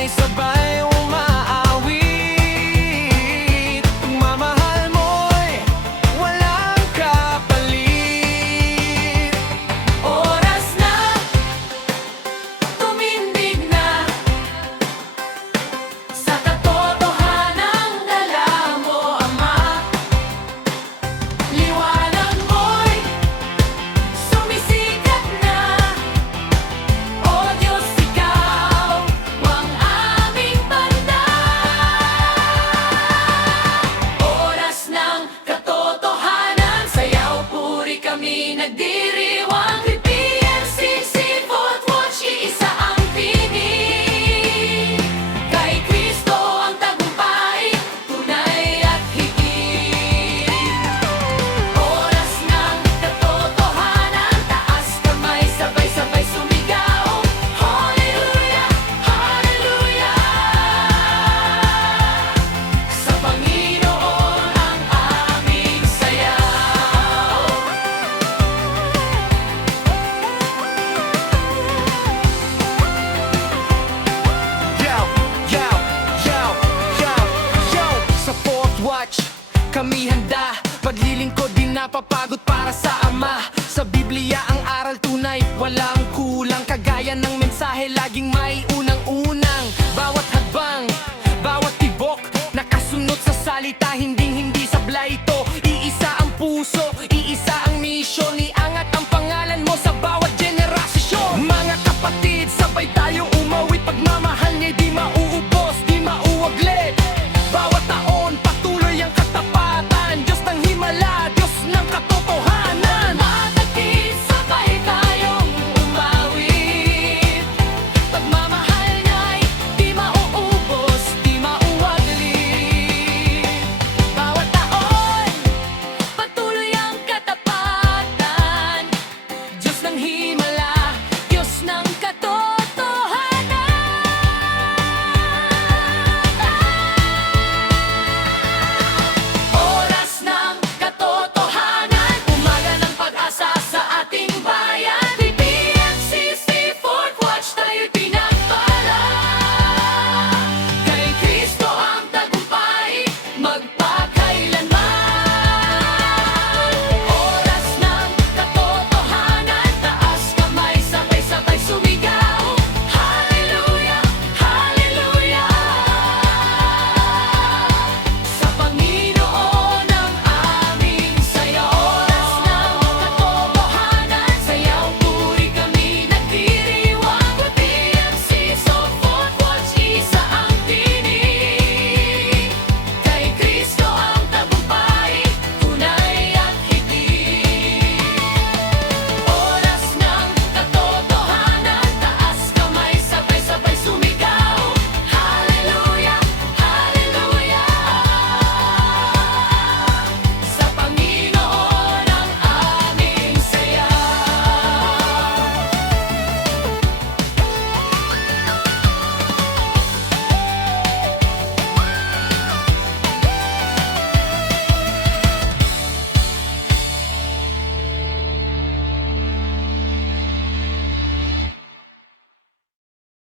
sabay-sabay umaawit. Pagmamahal mo'y walang kapalit. Oras na, tumindig na sa katotohanang dala mo, Ama. Liwanag mo'y sumisikat na. O Diyos, ikaw ang aming banda. Oras ng katotohanan, sayaw puri kami nagdiriwang. PNCC Fourth Watch, iisa ang tinig. Kay Kristo ang tagumpay, tunay at higit. Oras ng katotohanan, taas kamay, sabay-sabay sumigaw. Hallelujah, hallelujah. Sa Panginoon ang aming sayaw. Yo, yo, yo, yo, yo. Sa Fourth Watch, kami handa. Paglilingkod din napapagod para sa Ama. Sa Biblia ang aral tunay, walang kulang. Kagaya ng mensahe, laging may unang-unang. Bawat hadbang, bawat tibok, nakasunod sa salita, hindi